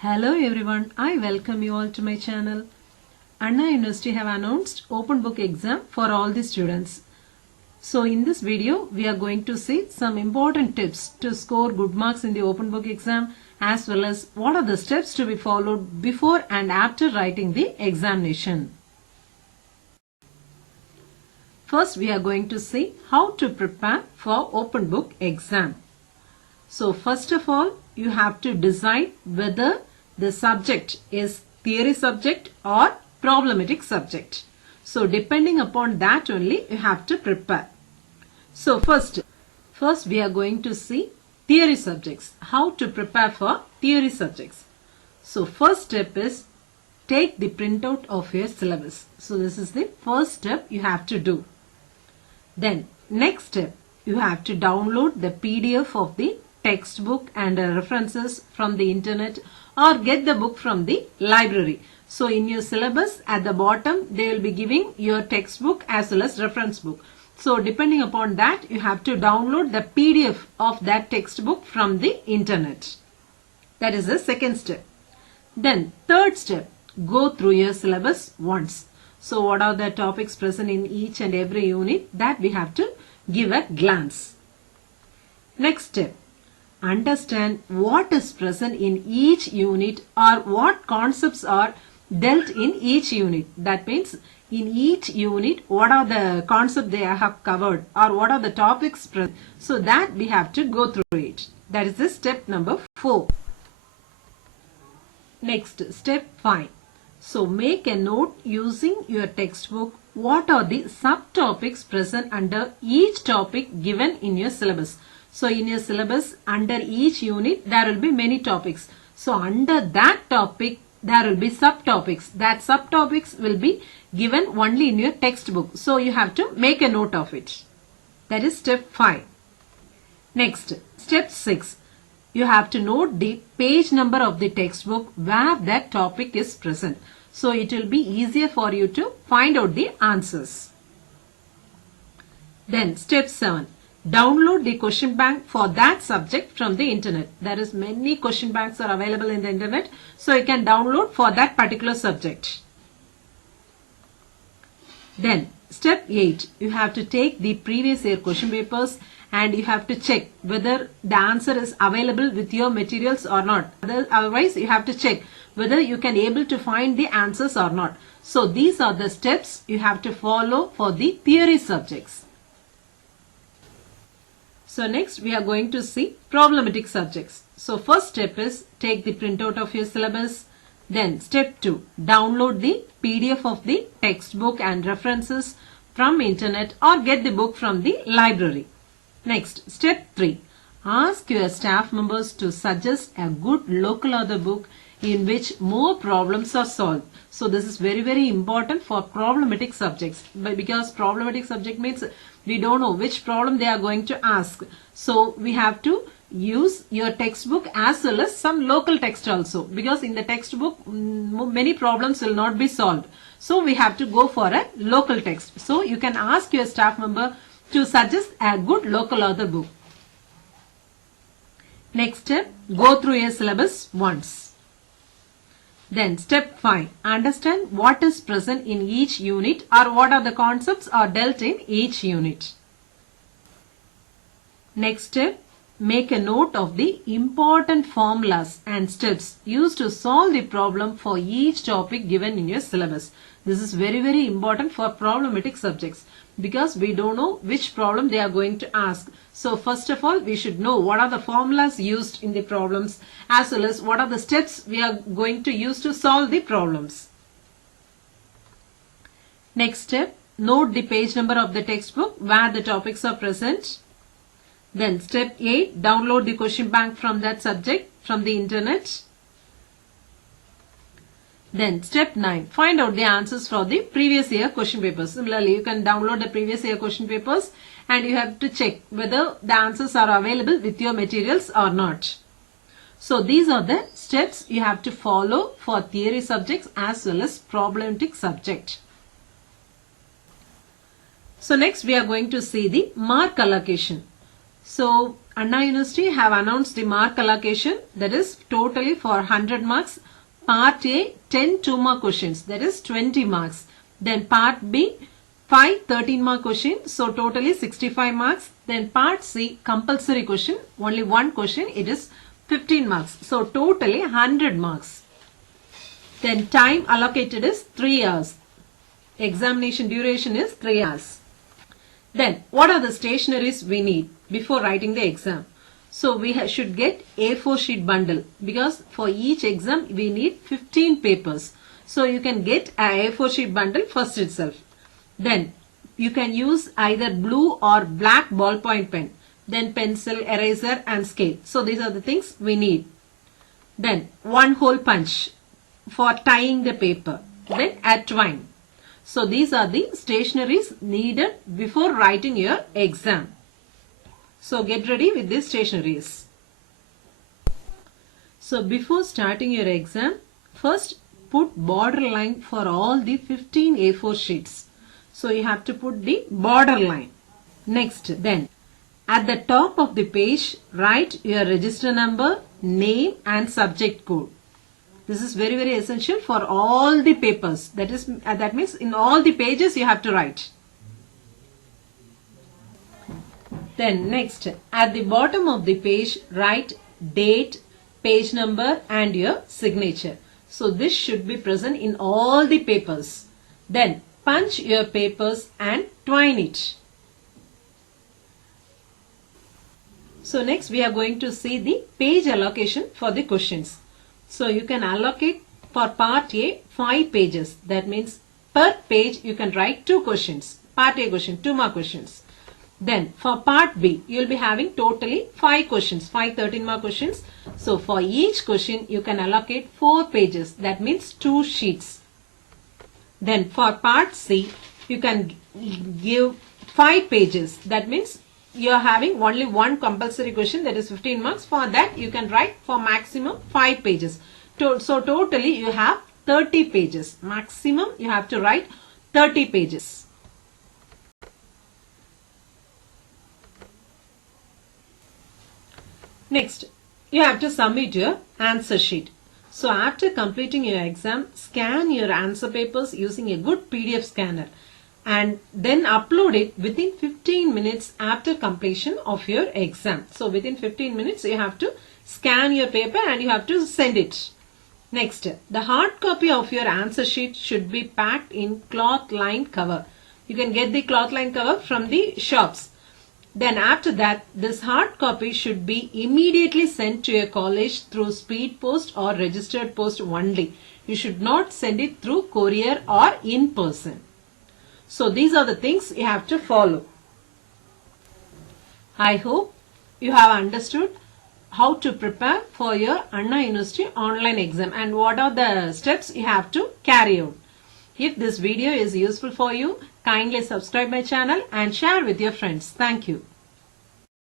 Hello everyone, I welcome you all to my channel. Anna University have announced open book exam for all the students. So in this video, we are going to see some important tips to score good marks in the open book exam, as well as what are the steps to be followed before and after writing the examination. First, we are going to see how to prepare for open book exam. So first of all, you have to decide whether the subject is theory subject or problematic subject. So depending upon that only you have to prepare. So first we are going to see theory subjects. How to prepare for theory subjects. So first step is take the printout of your syllabus. So this is the first step you have to do. Then next step, you have to download the PDF of the textbook and references from the internet or get the book from the library. So in your syllabus at the bottom they will be giving your textbook as well as reference book. So depending upon that you have to download the PDF of that textbook from the internet. That is the second step. Then third step, go through your syllabus once. So what are the topics present in each and every unit, that we have to give a glance. Next step, understand what is present in each unit or what concepts are dealt in each unit. That means in each unit what are the concepts they have covered or what are the topics present. So that we have to go through it. That is the step number 4. Next, step 5. So make a note using your textbook what are the subtopics present under each topic given in your syllabus. So in your syllabus under each unit there will be many topics. So under that topic there will be subtopics. That subtopics will be given only in your textbook. So you have to make a note of it. That is step 5. Next, step 6. You have to note the page number of the textbook where that topic is present. So it will be easier for you to find out the answers. Then step 7. Download the question bank for that subject from the internet. There is many question banks are available in the internet. So you can download for that particular subject. Then step 8. You have to take the previous year question papers and you have to check whether the answer is available with your materials or not. Otherwise you have to check whether you can able to find the answers or not. So these are the steps you have to follow for the theory subjects. So next we are going to see problematic subjects. So first step is take the printout of your syllabus. Then step 2, download the PDF of the textbook and references from internet or get the book from the library. Next, step 3, ask your staff members to suggest a good local author book in which more problems are solved. So this is very important for problematic subjects, but because problematic subject means we don't know which problem they are going to ask. So we have to use your textbook as well as some local text also, because in the textbook many problems will not be solved. So we have to go for a local text. So you can ask your staff member to suggest a good local author book. Next step, go through your syllabus once. Then step 5, understand what is present in each unit or what are the concepts are dealt in each unit. Next step, make a note of the important formulas and steps used to solve the problem for each topic given in your syllabus. This is very important for problematic subjects because we don't know which problem they are going to ask. So first of all we should know what are the formulas used in the problems as well as what are the steps we are going to use to solve the problems. Next step, note the page number of the textbook where the topics are present. Then step 8, download the question bank from that subject from the internet. Then step 9, find out the answers for the previous year question papers. Similarly, you can download the previous year question papers and you have to check whether the answers are available with your materials or not. So these are the steps you have to follow for theory subjects as well as problematic subject. So next we are going to see the mark allocation. So Anna University have announced the mark allocation, that is totally for 100 marks. Part A 10 2-mark questions, that is 20 marks. Then Part B 5 13-mark questions, so totally 65 marks. Then Part C compulsory question, only one question, it is 15 marks. So totally 100 marks. Then time allocated is 3 hours. Examination duration is 3 hours. Then what are the stationeries we need before writing the exam? So we should get A4 sheet bundle, because for each exam we need 15 papers. So you can get a A4 sheet bundle first itself. Then you can use either blue or black ballpoint pen. Then pencil, eraser and scale. So these are the things we need. Then one hole punch for tying the paper. Then a twine. So these are the stationeries needed before writing your exam. So get ready with these stationeries. So before starting your exam, first put border line for all the 15 A4 sheets. So you have to put the border line. Next, then at the top of the page, write your register number, name and subject code. This is very, very essential for all the papers. That means in all the pages you have to write. Then next, at the bottom of the page, write date, page number and your signature. So this should be present in all the papers. Then punch your papers and twine it. So next we are going to see the page allocation for the questions. So you can allocate for Part A 5 pages. That means per page you can write 2 questions. Part A question, 2 mark questions. Then for Part B you will be having totally 5 questions, 5 13-mark questions. So for each question you can allocate 4 pages. That means 2 sheets. Then for Part C you can give 5 pages. That means you are having only one compulsory question, that is 15 marks. For that you can write for maximum 5 pages. So totally you have 30 pages. Maximum you have to write 30 pages. Next, you have to submit your answer sheet. So after completing your exam, scan your answer papers using a good PDF scanner and then upload it within 15 minutes after completion of your exam. So within 15 minutes you have to scan your paper and you have to send it. Next, the hard copy of your answer sheet should be packed in cloth lined cover. You can get the cloth lined cover from the shops. Then after that, this hard copy should be immediately sent to your college through speed post or registered post only. You should not send it through courier or in person. So these are the things you have to follow. I hope you have understood how to prepare for your Anna University online exam and what are the steps you have to carry out. If this video is useful for you, kindly subscribe my channel and share with your friends. Thank you.